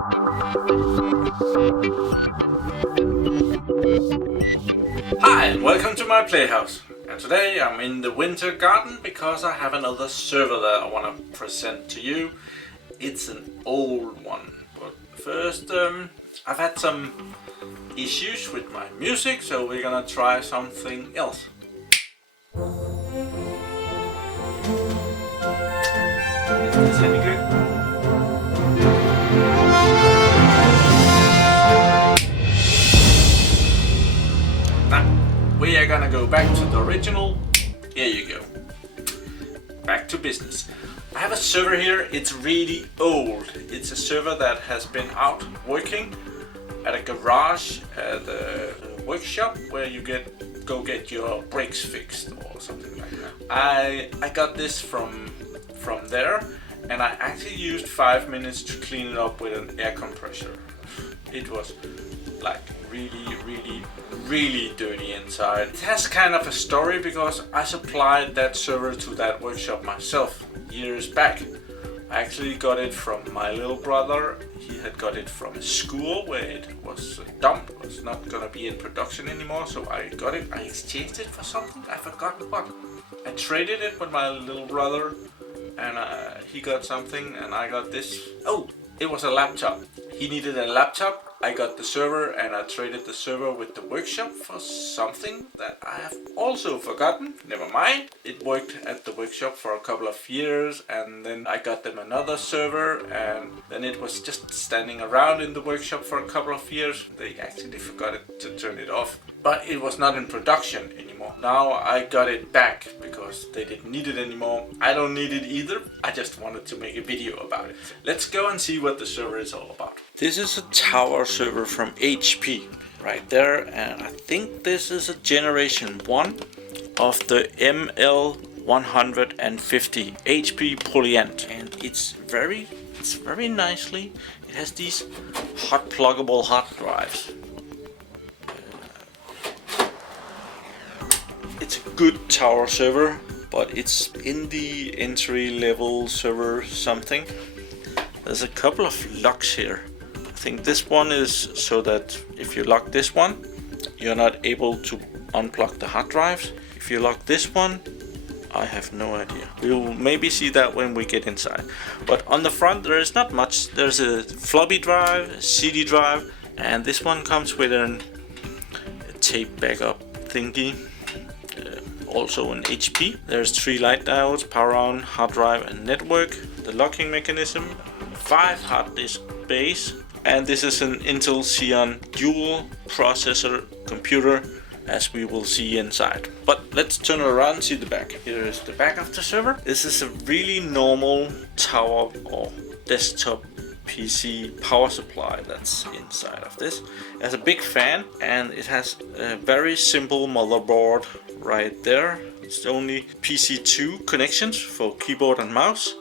Hi and welcome to my PlayHouse. And today I'm in the winter garden because I have another server that I want to present to you. It's an old one, but first I've had some issues with my music, so we're gonna try something else. Is this any good? We are gonna go back to the original. Here you go. Back to business. I have a server here. It's really old. It's a server that has been out working at a garage at a workshop where you go get your brakes fixed or something like that. I got this from there, and I actually used 5 minutes to clean it up with an air compressor. It was like really dirty inside. It has kind of a story because I supplied that server to that workshop myself years back. I actually got it from my little brother. He had got it from a school where it was dumped, it was not gonna be in production anymore, so I got it. I exchanged it for something, I forgot what. I traded it with my little brother, and he got something and I got this. Oh, it was a laptop. He needed a laptop. I got the server and I traded the server with the workshop for something that I have also forgotten. Never mind. It worked at the workshop for a couple of years, and then I got them another server, and then it was just standing around in the workshop for a couple of years. They actually forgot to turn it off. But it was not in production anymore. Now I got it back because they didn't need it anymore. I don't need it either. I just wanted to make a video about it. Let's go and see what the server is all about. This is a tower server from HP right there, and I think this is a generation 1 of the ML150 HP ProLiant, and it's very nicely. It has these hot pluggable hard drives. It's a good tower server, but it's in the entry level server something. There's a couple of locks here. I think this one is so that if you lock this one, you're not able to unplug the hard drives. If you lock this one, I have no idea. We'll maybe see that when we get inside. But on the front there is not much. There's a floppy drive, a CD drive, and this one comes with a tape backup thingy. Also an HP. There's 3 light diodes, power on, hard drive and network. The locking mechanism, 5 hard disk bays, and this is an Intel Xeon dual processor computer, as we will see inside. But let's turn it around and see the back. Here is the back of the server. This is a really normal tower or desktop PC power supply that's inside of this. It has a big fan, and it has a very simple motherboard right there. It's only PC2 connections for keyboard and mouse,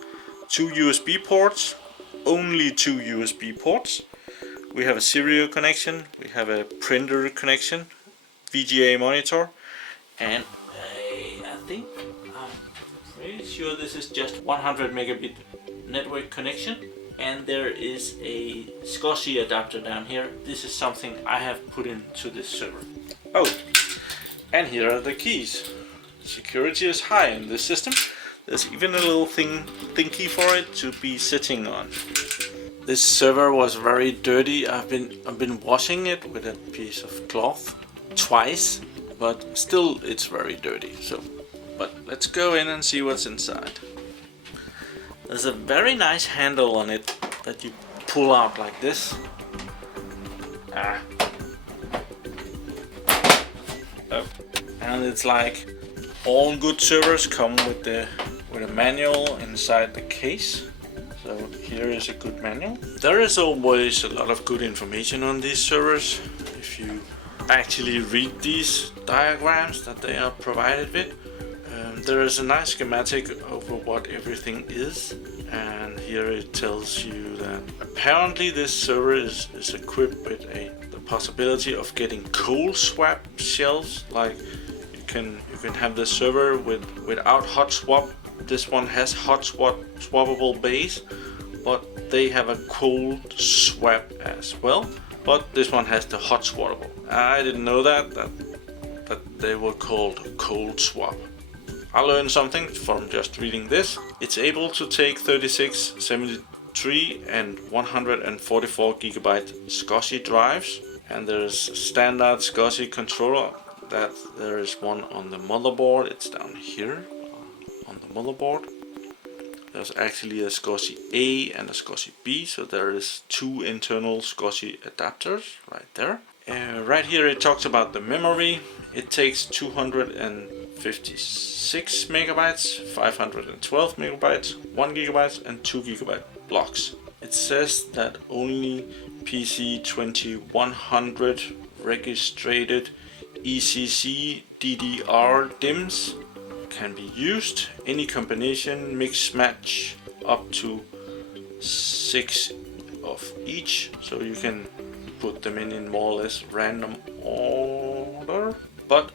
2 USB ports, only 2 USB ports. We have a serial connection, we have a printer connection, VGA monitor, and I think I'm pretty sure this is just 100 megabit network connection. And there is a SCSI adapter down here. This is something I have put into this server. Oh, and here are the keys. Security is high in this system. There's even a little thingy for it to be sitting on. This server was very dirty. I've been washing it with a piece of cloth twice, but still it's very dirty. But let's go in and see what's inside. There's a very nice handle on it that you pull out like this. Oh. And it's like all good servers come with a manual inside the case. So here is a good manual. There is always a lot of good information on these servers if you actually read these diagrams that they are provided with. There is a nice schematic over what everything is, and here it tells you that apparently this server is equipped with the possibility of getting cold swap shells. Like you can have the server without hot swap. This one has hot swappable bays, but they have a cold swap as well. But this one has the hot swappable. I didn't know that they were called cold swap. I learned something from just reading this. It's able to take 36, 73 and 144 gigabyte SCSI drives, and there's standard SCSI controller. That there is one on the motherboard. It's down here on the motherboard. There's actually a SCSI A and a SCSI B, so there is two internal SCSI adapters right there. Right here it talks about the memory. It takes 256 megabytes, 512 megabytes, 1 gigabyte and 2 gigabyte blocks. It says that only PC2100 registered ECC DDR DIMMs can be used. Any combination, mix, match up to 6 of each, so you can put them in more or less random order. But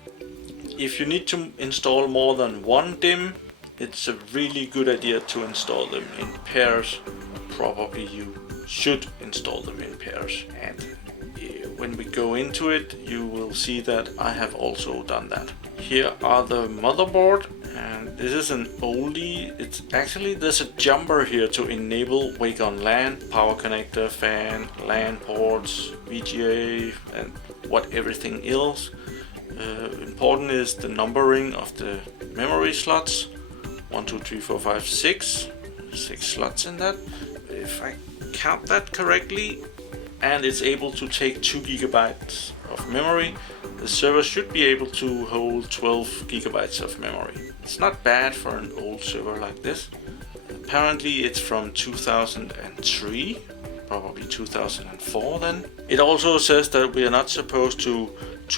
if you need to install more than one DIMM, it's a really good idea to install them in pairs. Probably you should install them in pairs, and when we go into it you will see that I have also done that. Here are the motherboard, and this is an oldie. It's actually, there's a jumper here to enable wake on LAN, power connector, fan, LAN ports, VGA and what everything else. Important is the numbering of the memory slots. 1, 2, 3, 4, 5, 6 slots in that, if I count that correctly, and it's able to take 2 gigabytes of memory. The server should be able to hold 12 gigabytes of memory. It's not bad for an old server like this. Apparently it's from 2003, probably 2004 then. It also says that we are not supposed to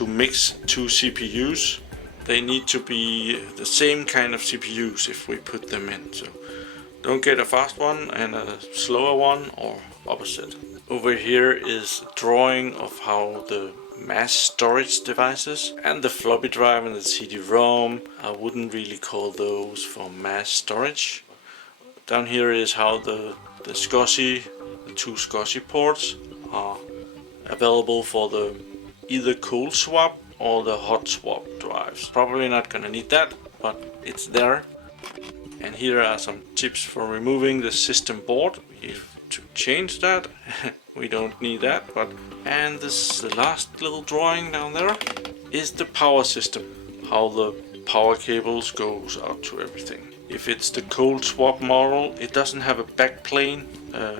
mix two CPUs. They need to be the same kind of CPUs if we put them in. So don't get a fast one and a slower one, or opposite. Over here is a drawing of how the mass storage devices and the floppy drive and the CD-ROM, I wouldn't really call those for mass storage. Down here is how the SCSI, the two SCSI ports are available for the either cold swap or the hot swap drives. Probably not gonna need that, but it's there. And here are some tips for removing the system board. To change that. We don't need that, but and this, the last little drawing down there is the power system, how the power cables goes out to everything. If it's the cold swap model, it doesn't have a back plane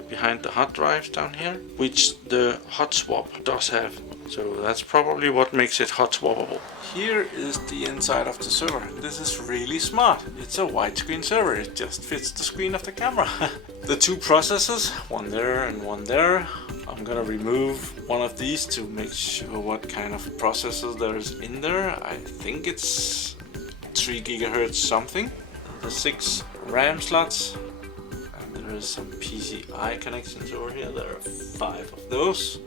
behind the hard drives down here, which the hot swap does have. So that's probably what makes it hot swappable. Here is the inside of the server. This is really smart. It's a widescreen server. It just fits the screen of the camera. The two processors, one there and one there. I'm gonna remove one of these to make sure what kind of processor there is in there. I think it's 3 gigahertz something. The 6 RAM slots. And there is some PCI connections over here. There are 5 of those.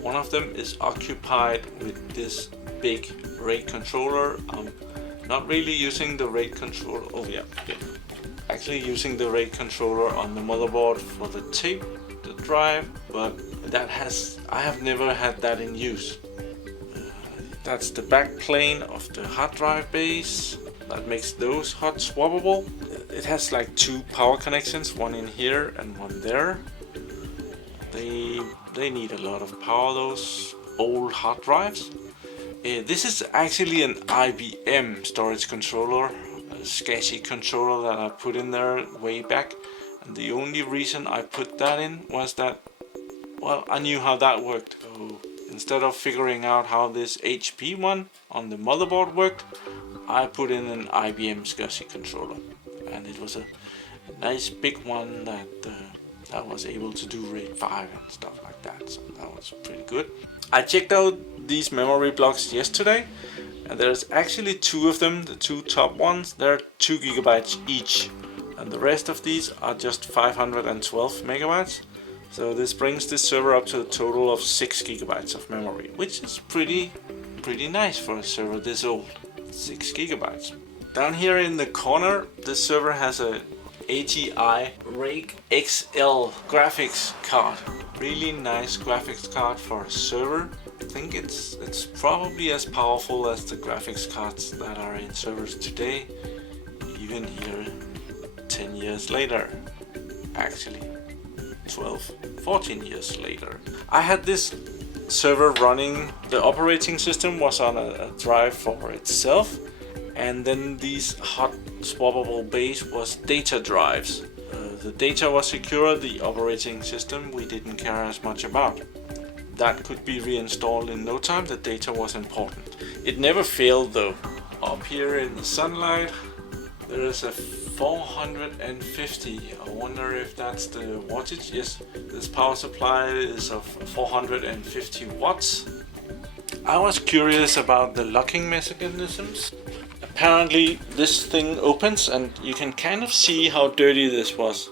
One of them is occupied with this big RAID controller. I'm not really using the RAID controller. Oh yeah. Actually using the RAID controller on the motherboard for the tape, the drive, but I have never had that in use. That's the back plane of the hard drive base. That makes those hot swappable. It has like 2 power connections, one in here and one there. They need a lot of power, those old hard drives. This is actually an IBM storage controller, a SCSI controller that I put in there way back. And the only reason I put that in was that, well, I knew how that worked. So instead of figuring out how this HP one on the motherboard worked, I put in an IBM SCSI controller. And it was a nice big one that was able to do RAID 5 and stuff like that, so that was pretty good. I checked out these memory blocks yesterday, and there's actually 2 of them, the 2 top ones. They're 2 gigabytes each, and the rest of these are just 512 megabytes. So this brings this server up to a total of 6 gigabytes of memory, which is pretty nice for a server this old. 6 gigabytes. Down here in the corner, this server has a ATI Rake XL graphics card. Really nice graphics card for a server. I think it's probably as powerful as the graphics cards that are in servers today, even here 10 years later. Actually 14 years later. I had this server running, the operating system was on a drive for itself, and then these hot swappable bays was data drives. The data was secure, the operating system we didn't care as much about. That could be reinstalled in no time, the data was important. It never failed though. Up here in the sunlight there is a 450, I wonder if that's the wattage. Yes, this power supply is of 450 watts. I was curious about the locking mechanisms. Apparently this thing opens and you can kind of see how dirty this was.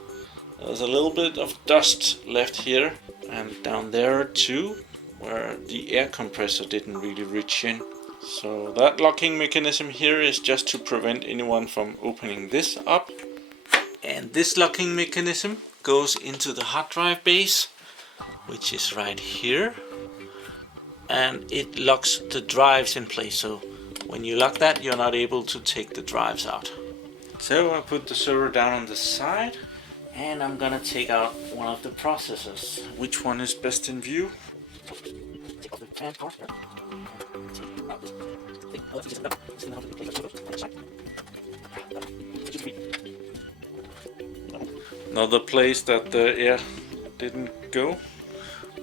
There's a little bit of dust left here and down there too, where the air compressor didn't really reach in. So that locking mechanism here is just to prevent anyone from opening this up. And this locking mechanism goes into the hard drive base, which is right here. And it locks the drives in place. So when you lock that, you're not able to take the drives out. So I put the server down on the side. And I'm gonna take out one of the processors. Which one is best in view? Another place that the air didn't go,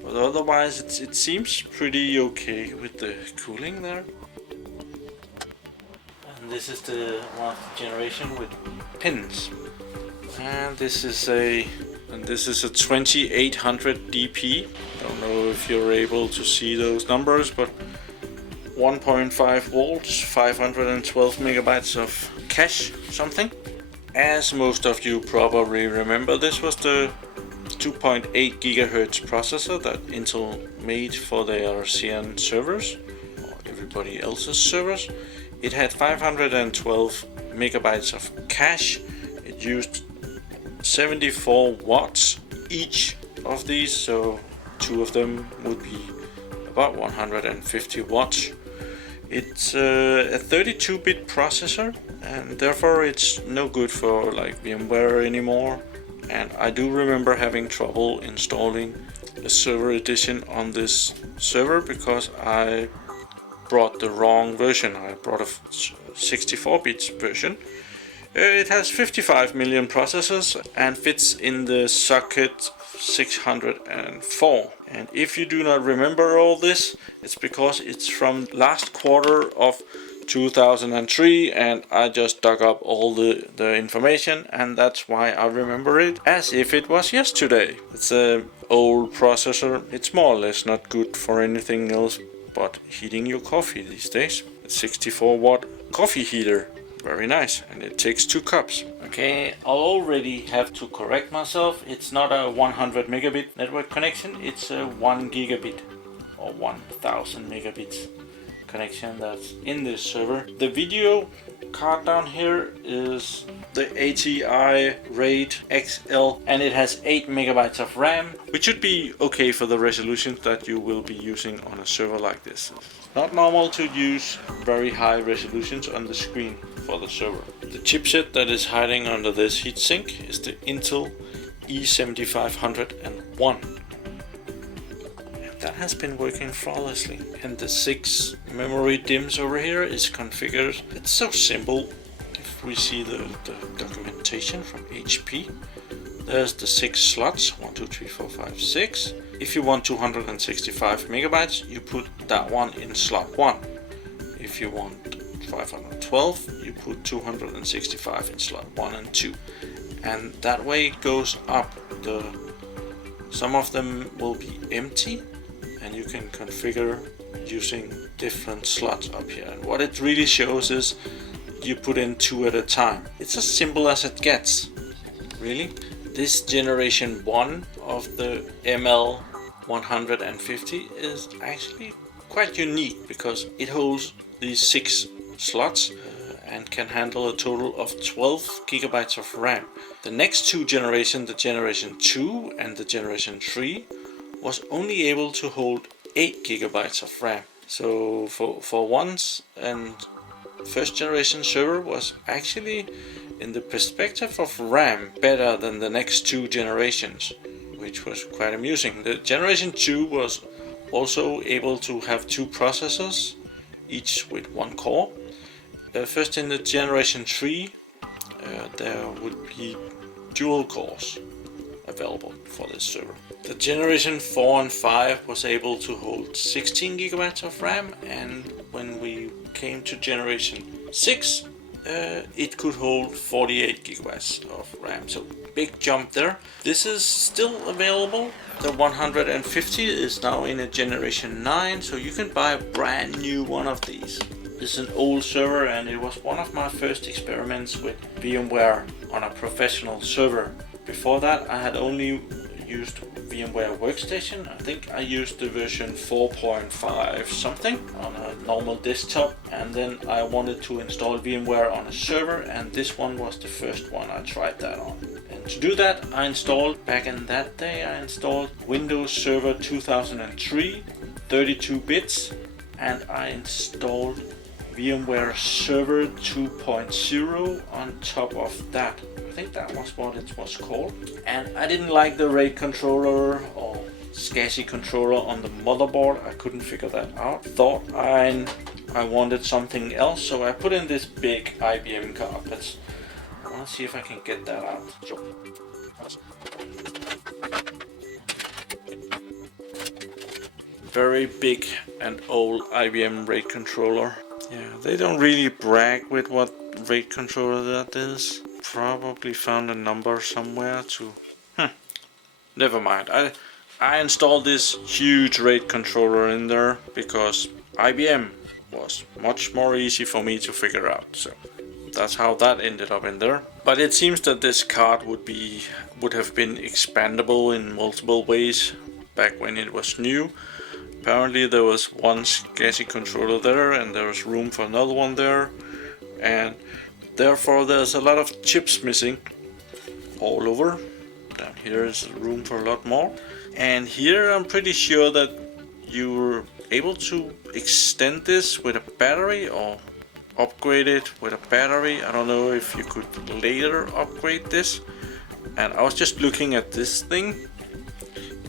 but otherwise it seems pretty okay with the cooling there. And this is the one of the generation with pins. And this is a 2800 DP. Don't know if you're able to see those numbers, but 1.5 volts, 512 megabytes of cache something. As most of you probably remember, this was the 2.8 gigahertz processor that Intel made for their Xeon servers, or everybody else's servers. It had 512 megabytes of cache. It used 74 watts each of these, so two of them would be about 150 watts. It's a 32-bit processor, and therefore it's no good for like VMware anymore. And I do remember having trouble installing a server edition on this server because I brought the wrong version. I brought a 64-bit version. It has 55 million processors and fits in the socket 604. And if you do not remember all this, it's because it's from last quarter of 2003 and I just dug up all the information, and that's why I remember it as if it was yesterday. It's an old processor. It's more or less not good for anything else but heating your coffee these days. A 64 watt coffee heater. Very nice, and it takes 2 cups. Okay, I'll already have to correct myself. It's not a 100 megabit network connection, it's a 1 gigabit or 1000 megabits connection that's in this server. The video card down here is the ATI Rake XL, and it has 8 megabytes of RAM, which should be okay for the resolution that you will be using on a server like this. It's not normal to use very high resolutions on the screen for the server. The chipset that is hiding under this heatsink is the Intel E7501. That has been working flawlessly. And the 6 memory DIMMs over here is configured. It's so simple. If we see the documentation from HP, there's the 6 slots, 1, 2, 3, 4, 5, 6. If you want 265 megabytes, you put that one in slot 1. If you want 512, you put 265 in slot 1 and 2. And that way it goes up. Some of them will be empty, and you can configure using different slots up here. And what it really shows is you put in 2 at a time. It's as simple as it gets, really. This generation 1 of the ML150 is actually quite unique because it holds these 6 slots, and can handle a total of 12 gigabytes of RAM. The next two generations, the generation 2 and the generation 3, was only able to hold 8 gigabytes of RAM. So for once, and first generation server was actually, in the perspective of RAM, better than the next two generations, which was quite amusing. The generation 2 was also able to have two processors, each with one core. First in the generation 3, there would be dual cores available for this server. The generation 4 and 5 was able to hold 16 gigabytes of RAM, and when we came to generation 6, it could hold 48 gigabytes of RAM. So big jump there. This is still available. The 150 is now in a generation 9, so you can buy a brand new one of these. This is an old server, and it was one of my first experiments with VMware on a professional server. Before that, I had only used VMware Workstation. I think I used the version 4.5 something on a normal desktop, and then I wanted to install VMware on a server, and this one was the first one I tried that on. And to do that, I installed, back in that day, I installed Windows Server 2003, 32 bits, and I installed VMware Server 2.0 on top of that. I think that was what it was called. And I didn't like the RAID controller or SCSI controller on the motherboard. I couldn't figure that out. Thought I wanted something else, so I put in this big IBM card. I want to see if I can get that out. Sure. Very big and old IBM RAID controller. Yeah, they don't really brag with what RAID controller that is. Probably found a number somewhere to... Never mind. I installed this huge RAID controller in there because IBM was much more easy for me to figure out. So that's how that ended up in there. But it seems that this card would have been expandable in multiple ways back when it was new. Apparently there was one SCSI controller there, and there was room for another one there, and therefore there's a lot of chips missing all over. Down here is room for a lot more, and here I'm pretty sure that you're able to extend this with a battery or upgrade it with a battery. I don't know if you could later upgrade this, and I was just looking at this thing.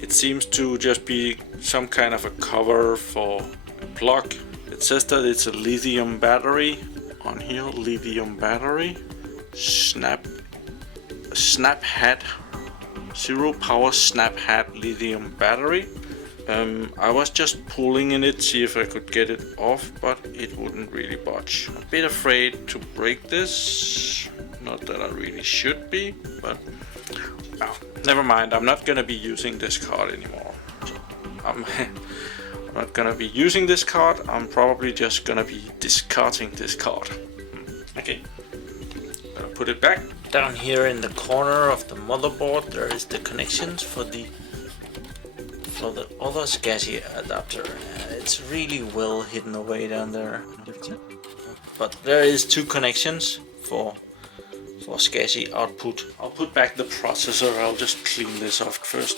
It seems to just be some kind of a cover for a plug. It says that it's a lithium battery on here, lithium battery, snap hat, zero power snap hat lithium battery. I was just pulling in it, see if I could get it off, but it wouldn't really budge. I'm a bit afraid to break this, not that I really should be, but oh, never mind. I'm not gonna be using this card anymore. So I'm not gonna be using this card. I'm probably just gonna be discarding this card. Okay, gonna put it back. Down here in the corner of the motherboard, there is the connections for the other SCSI adapter. It's really well hidden away down there, but there is two connections for SCSI output. I'll put back the processor. I'll just clean this off first.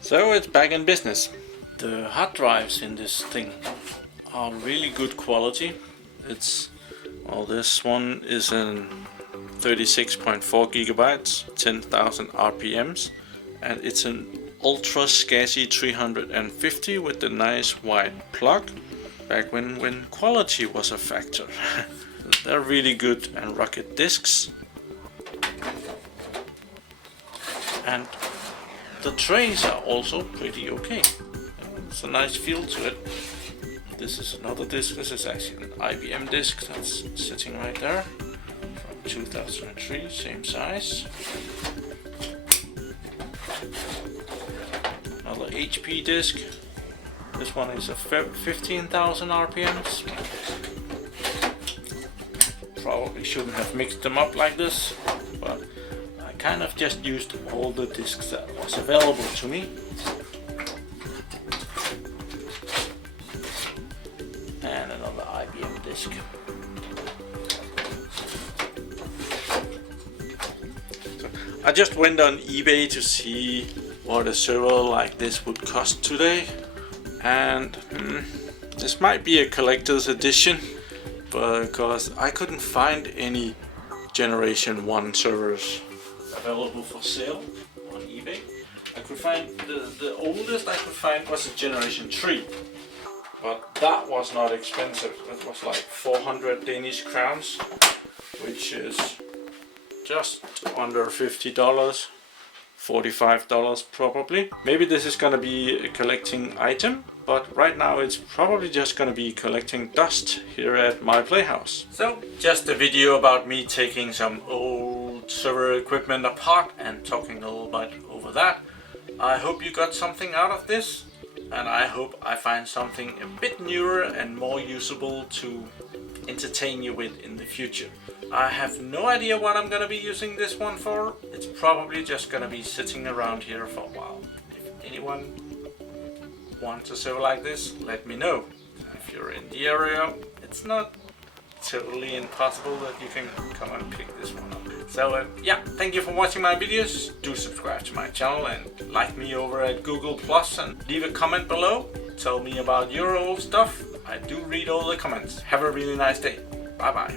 So it's back in business. The hard drives in this thing are really good quality. This one is in 36.4 gigabytes, 10,000 RPMs, and it's an Ultra SCSI 350 with the nice wide plug, back when quality was a factor. They're really good and rugged discs. And the trays are also pretty okay. It's a nice feel to it. This is another disc. This is actually an IBM disc that's sitting right there from 2003, same size. Another HP disc. This one is a 15,000 RPMs. Probably shouldn't have mixed them up like this, but I kind of just used all the disks that was available to me. And another IBM disk. So I just went on eBay to see what a server like this would cost today, and this might be a collector's edition, because I couldn't find any Generation 1 servers available for sale on eBay. I could find the oldest I could find was a Generation 3, but that was not expensive. It was like 400 Danish crowns, which is just under $50, $45 probably. Maybe this is gonna be a collecting item, but right now it's probably just gonna be collecting dust here at my PlayHouse. So just a video about me taking some old server equipment apart and talking a little bit over that. I hope you got something out of this, and I hope I find something a bit newer and more usable to entertain you with in the future. I have no idea what I'm gonna be using this one for. It's probably just gonna be sitting around here for a while. If anyone wants a server like this, let me know. If you're in the area, it's not totally impossible that you can come and pick this one up. So yeah, thank you for watching my videos. Do subscribe to my channel and like me over at Google Plus, and leave a comment below. Tell me about your old stuff. I do read all the comments. Have a really nice day. Bye bye.